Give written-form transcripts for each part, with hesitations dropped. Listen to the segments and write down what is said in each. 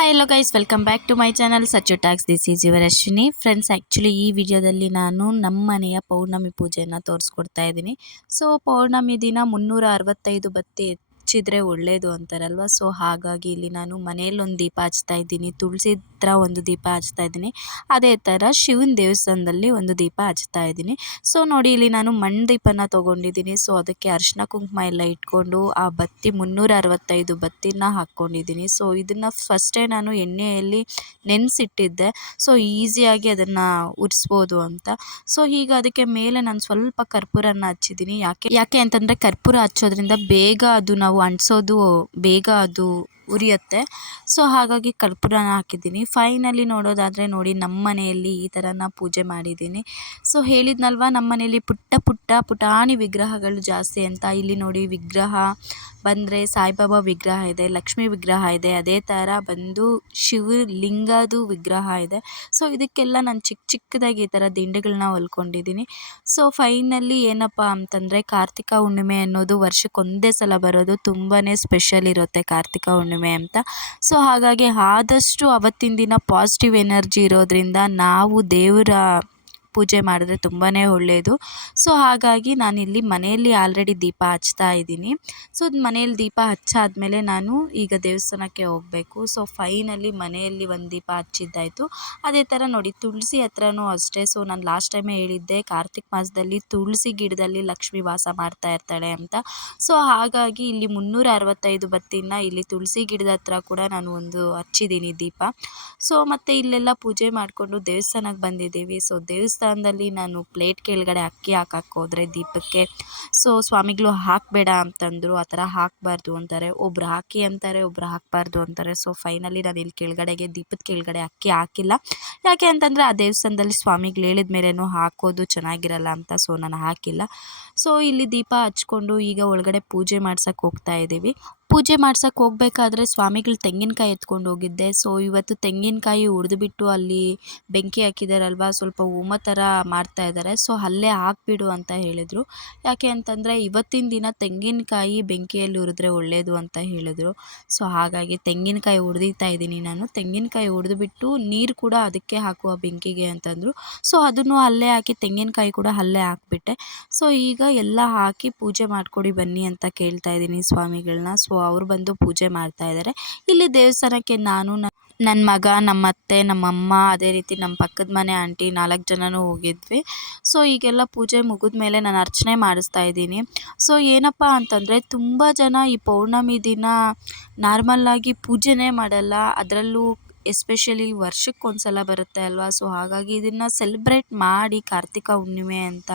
Hello guys, welcome back to my channel Sachchu talks. This is your Ashwini. Friends, actually ಈ ವಿಡಿಯೋದಲ್ಲಿ ನಾನು ನಮ್ಮ ಮನೆಯ ಪೌರ್ಣಮಿ ಪೂಜೆಯನ್ನು ತೋರಿಸ್ಕೊಡ್ತಾ ಇದ್ದೀನಿ. ಸೊ ಪೌರ್ಣಮಿ ದಿನ 365 ಬತ್ತಿ ಹಚ್ಚಿದ್ರೆ ಒಳ್ಳೆಯದು ಅಂತಾರಲ್ವ. ಸೊ ಹಾಗಾಗಿ ಇಲ್ಲಿ ನಾನು ಮನೆಯಲ್ಲಿ ಒಂದು ದೀಪ ಹಚ್ತಾ ಇದ್ದೀನಿ, ತುಳಸಿ ಹತ್ರ ಒಂದು ದೀಪ ಹಚ್ತಾ ಇದ್ದೀನಿ, ಅದೇ ಥರ ಶಿವನ ದೇವಸ್ಥಾನದಲ್ಲಿ ಒಂದು ದೀಪ ಹಚ್ತಾ ಇದ್ದೀನಿ. ಸೊ ನೋಡಿ, ಇಲ್ಲಿ ನಾನು ಮಣ್ಣು ದೀಪನ ತೊಗೊಂಡಿದ್ದೀನಿ. ಸೊ ಅದಕ್ಕೆ ಅರಿಶಿನ ಕುಂಕುಮ ಎಲ್ಲ ಇಟ್ಕೊಂಡು ಆ ಬತ್ತಿ 365 ಬತ್ತಿನ ಹಾಕ್ಕೊಂಡಿದ್ದೀನಿ. ಸೊ ಇದನ್ನು ಫಸ್ಟೇ ನಾನು ಎಣ್ಣೆಯಲ್ಲಿ ನೆನೆಸಿಟ್ಟಿದ್ದೆ, ಸೊ ಈಸಿಯಾಗಿ ಅದನ್ನು ಉರಿಸ್ಬೋದು ಅಂತ. ಸೊ ಈಗ ಅದಕ್ಕೆ ಮೇಲೆ ನಾನು ಸ್ವಲ್ಪ ಕರ್ಪೂರನ ಹಚ್ಚಿದ್ದೀನಿ. ಯಾಕೆ ಅಂತಂದರೆ ಕರ್ಪೂರ ಹಚ್ಚೋದ್ರಿಂದ ಬೇಗ ಅದು ನಾವು ಅಂಟಿಸೋದು ಬೇಗ ಅದು ಉರಿಯುತ್ತೆ. ಸೊ ಹಾಗಾಗಿ ಕರ್ಪೂರನ ಹಾಕಿದ್ದೀನಿ. ಫೈನಲಿ ನೋಡೋದಾದರೆ ನೋಡಿ, ನಮ್ಮ ಮನೆಯಲ್ಲಿ ಈ ಥರ ಪೂಜೆ ಮಾಡಿದ್ದೀನಿ. ಸೊ ಹೇಳಿದ್ನಲ್ವ, ನಮ್ಮ ಮನೆಯಲ್ಲಿ ಪುಟಾಣಿ ವಿಗ್ರಹಗಳು ಜಾಸ್ತಿ ಅಂತ. ಇಲ್ಲಿ ನೋಡಿ, ವಿಗ್ರಹ ಬಂದರೆ ಸಾಯಿಬಾಬಾ ವಿಗ್ರಹ ಇದೆ, ಲಕ್ಷ್ಮೀ ವಿಗ್ರಹ ಇದೆ, ಅದೇ ಥರ ಬಂದು ಶಿವಲಿಂಗದು ವಿಗ್ರಹ ಇದೆ. ಸೊ ಇದಕ್ಕೆಲ್ಲ ನಾನು ಚಿಕ್ಕದಾಗಿ ಈ ಥರ ದಿಂಡುಗಳನ್ನ ಹೊಲ್ಕೊಂಡಿದ್ದೀನಿ. ಸೊ ಫೈನಲಿ ಏನಪ್ಪ ಅಂತಂದರೆ, ಕಾರ್ತಿಕ ಹುಣ್ಣಿಮೆ ಅನ್ನೋದು ವರ್ಷಕ್ಕೊಂದೇ ಸಲ ಬರೋದು, ತುಂಬಾ ಸ್ಪೆಷಲ್ ಇರುತ್ತೆ ಕಾರ್ತಿಕ ಹುಣ್ಣಿಮೆ ಅಂತ. ಸೊ ಹಾಗಾಗಿ ಆದಷ್ಟು ಅವತ್ತಿನ ದಿನ ಪಾಸಿಟಿವ್ ಎನರ್ಜಿ ಇರೋದ್ರಿಂದ ನಾವು ದೇವರ ಪೂಜೆ ಮಾಡಿದ್ರೆ ತುಂಬಾ ಒಳ್ಳೆಯದು. ಸೊ ಹಾಗಾಗಿ ನಾನಿಲ್ಲಿ ಮನೆಯಲ್ಲಿ ಆಲ್ರೆಡಿ ದೀಪ ಹಚ್ತಾ ಇದ್ದೀನಿ. ಸೊ ಮನೆಯಲ್ಲಿ ದೀಪ ಹಚ್ಚಾದ್ಮೇಲೆ ನಾನು ಈಗ ದೇವಸ್ಥಾನಕ್ಕೆ ಹೋಗಬೇಕು. ಸೊ ಫೈನಲಿ ಮನೆಯಲ್ಲಿ ಒಂದು ದೀಪ ಹಚ್ಚಿದ್ದಾಯಿತು. ಅದೇ ಥರ ನೋಡಿ, ತುಳಸಿ ಹತ್ರನೂ ಅಷ್ಟೇ. ಸೊ ನಾನು ಲಾಸ್ಟ್ ಟೈಮೇ ಹೇಳಿದ್ದೆ, ಕಾರ್ತಿಕ್ ಮಾಸದಲ್ಲಿ ತುಳಸಿ ಗಿಡದಲ್ಲಿ ಲಕ್ಷ್ಮಿ ವಾಸ ಮಾಡ್ತಾ ಇರ್ತಾಳೆ ಅಂತ. ಸೊ ಹಾಗಾಗಿ ಇಲ್ಲಿ 365 ಬತ್ತಿನ ಇಲ್ಲಿ ತುಳಸಿ ಗಿಡದ ಹತ್ರ ಕೂಡ ನಾನು ಒಂದು ಹಚ್ಚಿದ್ದೀನಿ ದೀಪ. ಸೊ ಮತ್ತು ಇಲ್ಲೆಲ್ಲ ಪೂಜೆ ಮಾಡಿಕೊಂಡು ದೇವಸ್ಥಾನಕ್ಕೆ ಬಂದಿದ್ದೀವಿ. ಸೊ ದೇವಸ್ಥಾನದಲ್ಲಿ ನಾನು ಪ್ಲೇಟ್ ಕೆಳಗಡೆ ಅಕ್ಕಿ ಹಾಕಕ್ಕೆ ಹೋದರೆ ದೀಪಕ್ಕೆ, ಸೊ ಸ್ವಾಮಿಗಳು ಹಾಕಬೇಡ ಅಂತಂದರು. ಆ ಥರ ಹಾಕಬಾರ್ದು ಅಂತಾರೆ, ಒಬ್ರು ಹಾಕಿ ಅಂತಾರೆ, ಒಬ್ರು ಹಾಕಬಾರ್ದು ಅಂತಾರೆ. ಸೊ ಫೈನಲಿ ನಾನು ಇಲ್ಲಿ ಕೆಳಗಡೆಗೆ ದೀಪದ ಕೆಳಗಡೆ ಅಕ್ಕಿ ಹಾಕಿಲ್ಲ. ಯಾಕೆ ಅಂತಂದರೆ ಆ ದೇವಸ್ಥಾನದಲ್ಲಿ ಸ್ವಾಮಿಗಳು ಹೇಳಿದ ಮೇಲೇನೂ ಹಾಕೋದು ಚೆನ್ನಾಗಿರಲ್ಲ ಅಂತ. ಸೊ ನಾನು ಹಾಕಿಲ್ಲ. ಸೊ ಇಲ್ಲಿ ದೀಪ ಹಚ್ಕೊಂಡು ಈಗ ಒಳಗಡೆ ಪೂಜೆ ಮಾಡ್ಸಕ್ಕೆ ಹೋಗ್ತಾ ಇದ್ದೀವಿ. ಪೂಜೆ ಮಾಡ್ಸಕ್ಕೆ ಹೋಗ್ಬೇಕಾದ್ರೆ ಸ್ವಾಮಿಗಳು ತೆಂಗಿನಕಾಯಿ ಎತ್ಕೊಂಡು ಹೋಗಿದ್ದೆ. ಸೊ ಇವತ್ತು ತೆಂಗಿನಕಾಯಿ ಹುರಿದುಬಿಟ್ಟು ಅಲ್ಲಿ ಬೆಂಕಿ ಹಾಕಿದಾರಲ್ವ, ಸ್ವಲ್ಪ ಹೋಮ ಥರ ಮಾಡ್ತಾ ಇದ್ದಾರೆ. ಸೊ ಅಲ್ಲೇ ಹಾಕ್ಬಿಡು ಅಂತ ಹೇಳಿದರು. ಯಾಕೆ ಅಂತಂದರೆ ಇವತ್ತಿನ ದಿನ ತೆಂಗಿನಕಾಯಿ ಬೆಂಕಿಯಲ್ಲಿ ಹುರಿದ್ರೆ ಒಳ್ಳೆಯದು ಅಂತ ಹೇಳಿದ್ರು. ಸೊ ಹಾಗಾಗಿ ತೆಂಗಿನಕಾಯಿ ಹುರಿದಿತಾ ಇದ್ದೀನಿ ನಾನು. ತೆಂಗಿನಕಾಯಿ ಹುರಿದುಬಿಟ್ಟು ನೀರು ಕೂಡ ಅದಕ್ಕೆ ಹಾಕುವ ಬೆಂಕಿಗೆ ಅಂತಂದರು. ಸೊ ಅದನ್ನು ಅಲ್ಲೇ ಹಾಕಿ ತೆಂಗಿನಕಾಯಿ ಕೂಡ ಅಲ್ಲೇ ಹಾಕಿಬಿಟ್ಟೆ. ಸೊ ಈಗ ಎಲ್ಲ ಹಾಕಿ ಪೂಜೆ ಮಾಡಿಕೊಡಿ ಬನ್ನಿ ಅಂತ ಕೇಳ್ತಾ ಇದ್ದೀನಿ ಸ್ವಾಮಿಗಳನ್ನ. ಸೊ ಅವ್ರು ಬಂದು ಪೂಜೆ ಮಾಡ್ತಾ ಇದ್ದಾರೆ. ಇಲ್ಲಿ ದೇವಸ್ಥಾನಕ್ಕೆ ನಾನು, ನನ್ನ ಮಗ, ನಮ್ಮ ಅತ್ತೆ, ನಮ್ಮಮ್ಮ, ಅದೇ ರೀತಿ ನಮ್ಮ ಪಕ್ಕದ ಮನೆ ಆಂಟಿ 4 ಜನನೂ ಹೋಗಿದ್ವಿ. ಸೊ ಈಗೆಲ್ಲ ಪೂಜೆ ಮುಗಿದ ಮೇಲೆ ನಾನು ಅರ್ಚನೆ ಮಾಡಿಸ್ತಾ ಇದ್ದೀನಿ. ಸೊ ಏನಪ್ಪ ಅಂತಂದರೆ, ತುಂಬ ಜನ ಈ ಪೌರ್ಣಮಿ ದಿನ ನಾರ್ಮಲ್ಲಾಗಿ ಪೂಜೆನೇ ಮಾಡಲ್ಲ. ಅದರಲ್ಲೂ ಎಸ್ಪೆಷಲಿ ವರ್ಷಕ್ಕೊಂದು ಸಲ ಬರುತ್ತೆ ಅಲ್ವಾ. ಸೊ ಹಾಗಾಗಿ ಇದನ್ನು ಸೆಲೆಬ್ರೇಟ್ ಮಾಡಿ ಕಾರ್ತಿಕ ಹುಣ್ಣಿಮೆ ಅಂತ.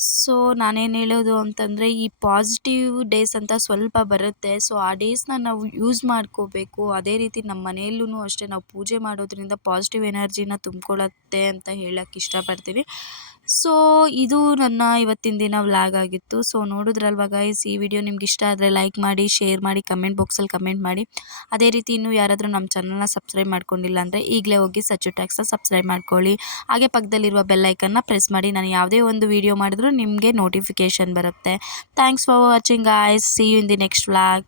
ಸೊ ನಾನೇನು ಹೇಳೋದು ಅಂತಂದರೆ, ಈ ಪಾಸಿಟಿವ್ ಡೇಸ್ ಅಂತ ಸ್ವಲ್ಪ ಬರುತ್ತೆ. ಸೊ ಆ ಡೇಸ್ನ ನಾವು ಯೂಸ್ ಮಾಡ್ಕೋಬೇಕು. ಅದೇ ರೀತಿ ನಮ್ಮ ಮನೆಯಲ್ಲೂ ಅಷ್ಟೇ, ನಾವು ಪೂಜೆ ಮಾಡೋದ್ರಿಂದ ಪಾಸಿಟಿವ್ ಎನರ್ಜಿನ ತುಂಬಿಕೊಳ್ಳುತ್ತೆ ಅಂತ ಹೇಳೋಕ್ಕೆ ಇಷ್ಟಪಡ್ತೀನಿ. ಸೊ ಇದು ನನ್ನ ಇವತ್ತಿನ ದಿನ ವ್ಲಾಗ್ ಆಗಿತ್ತು. ಸೊ ನೋಡಿದ್ರಲ್ವ ಗೈಸ್, ಈ ವಿಡಿಯೋ ನಿಮ್ಗೆ ಇಷ್ಟ ಆದರೆ ಲೈಕ್ ಮಾಡಿ, ಶೇರ್ ಮಾಡಿ, ಕಮೆಂಟ್ ಬಾಕ್ಸಲ್ಲಿ ಕಮೆಂಟ್ ಮಾಡಿ. ಅದೇ ರೀತಿ ಇನ್ನೂ ಯಾರಾದರೂ ನಮ್ಮ ಚಾನಲ್ನ ಸಬ್ಸ್ಕ್ರೈಬ್ ಮಾಡ್ಕೊಂಡಿಲ್ಲ ಅಂದರೆ ಈಗಲೇ ಹೋಗಿ ಸಚ್ಚು ಟ್ಯಾಕ್ಸ್ನ ಸಬ್ಸ್ಕ್ರೈಬ್ ಮಾಡ್ಕೊಳ್ಳಿ. ಹಾಗೆ ಪಕ್ಕದಲ್ಲಿರುವ ಬೆಲ್ ಐಕನ್ನ ಪ್ರೆಸ್ ಮಾಡಿ. ನಾನು ಯಾವುದೇ ಒಂದು ವಿಡಿಯೋ ಮಾಡಿದ್ರೂ ನಿಮಗೆ ನೋಟಿಫಿಕೇಷನ್ ಬರುತ್ತೆ. Thanks for watching guys. See you in the next vlog.